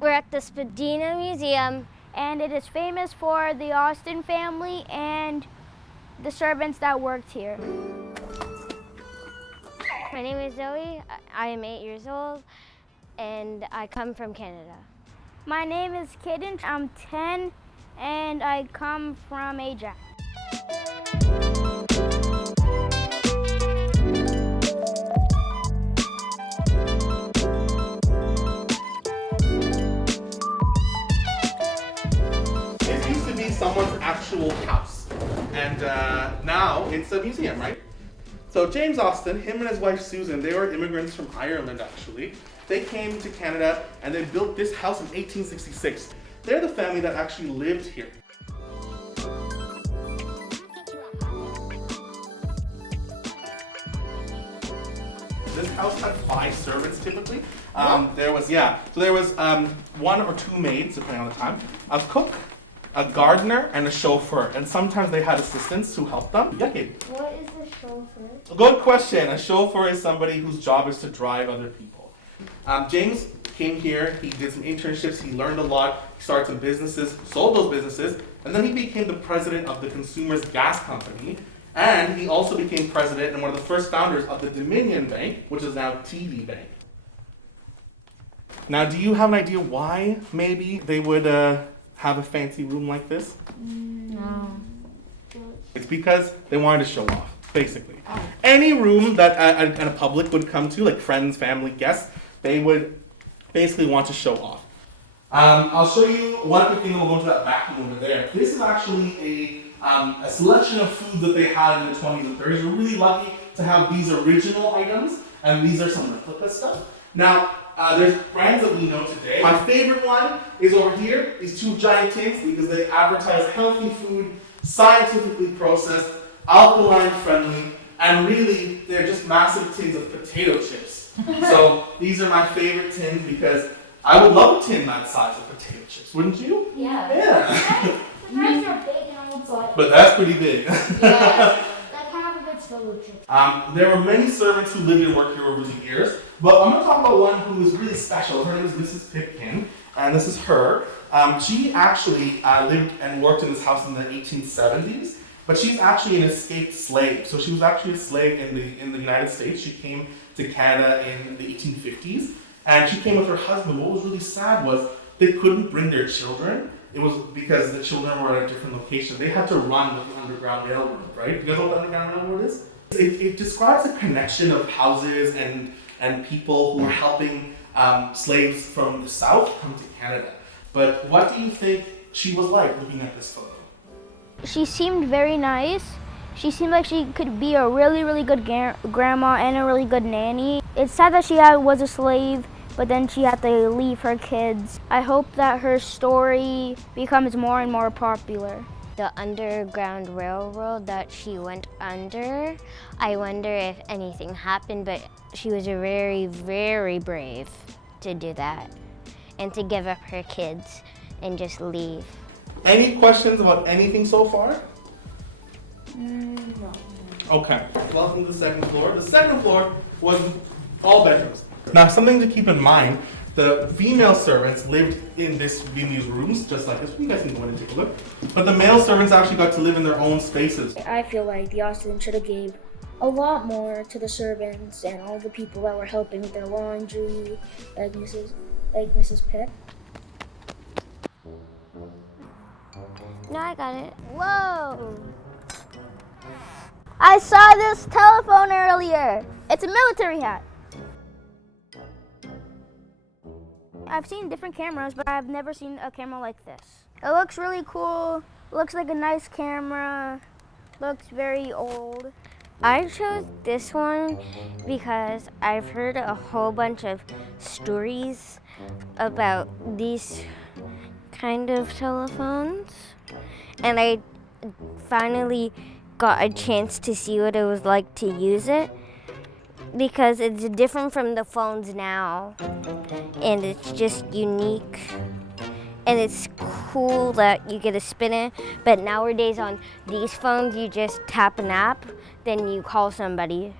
We're at the Spadina Museum. And it is famous for the Austin family and the servants that worked here. My name is Zoe. I am 8 years old, and I come from Canada. My name is Kayden. I'm 10, and I come from Ajax. This used to be someone's actual house, and now it's a museum, right? So James Austin, him and his wife Susan, they were immigrants from Ireland actually. They came to Canada and they built this house in 1866. They're the family that actually lived here. This house had 5 servants typically. There was 1 or 2 maids, depending on the time, a cook, a gardener, and a chauffeur. And sometimes they had assistants who helped them. Yeah, Kate. What is a chauffeur? Good question. A chauffeur is somebody whose job is to drive other people. James came here, he did some internships, he learned a lot, he started some businesses, sold those businesses, and then he became the president of the Consumers Gas Company. And he also became president and one of the first founders of the Dominion Bank, which is now TD Bank. Now, do you have an idea why maybe they would have a fancy room like this? No. It's because they wanted to show off, basically. Any room that a public would come to, like friends, family, guests, they would basically want to show off. I'll show you one quick thing, and we'll go into that back room over there. This is actually a selection of food that they had in the 20s and 30s. We're really lucky to have these original items, and these are some replica stuff. Now, there's brands that we know today. My favorite one is over here, these 2 giant tins, because they advertise healthy food, scientifically processed, alkaline friendly, and really, they're just massive tins of potato chips. So these are my favorite tins because I would love a tin that size of potato chips, wouldn't you? Yeah. Yeah. The fries are big and almost like. But that's pretty big. Yeah. Like half of it's filled with chips. There were many servants who lived and worked here over the years, but I'm going to talk about one who was really special. Her name is Mrs. Pipkin, and this is her. She actually lived and worked in this house in the 1870s, but she's actually an escaped slave. So she was actually a slave in the United States. She came to Canada in the 1850s, and she came with her husband. What was really sad was they couldn't bring their children. It was because the children were at a different location. They had to run with the Underground Railroad, right? You guys know what the Underground Railroad is? It describes a connection of houses and people who were helping slaves from the South come to Canada. But what do you think she was like looking at this photo? She seemed very nice. She seemed like she could be a really, really good grandma and a really good nanny. It's sad that she was a slave, but then she had to leave her kids. I hope that her story becomes more and more popular. The Underground Railroad that she went under, I wonder if anything happened, but she was very, very brave to do that and to give up her kids and just leave. Any questions about anything so far? No. Okay. Welcome to the 2nd floor. The 2nd floor was all bedrooms. Now, something to keep in mind, the female servants lived in these rooms, just like this. You guys can go in and take a look. But the male servants actually got to live in their own spaces. I feel like the Austin should have gave a lot more to the servants and all the people that were helping with their laundry, like Mrs. Pitt. No, I got it. Whoa! I saw this telephone earlier. It's a military hat. I've seen different cameras, but I've never seen a camera like this. It looks really cool. Looks like a nice camera. Looks very old. I chose this one because I've heard a whole bunch of stories about these kind of telephones, and I finally got a chance to see what it was like to use it, because it's different from the phones now, and it's just unique, and it's cool that you get to spin it. But nowadays on these phones, you just tap an app, then you call somebody.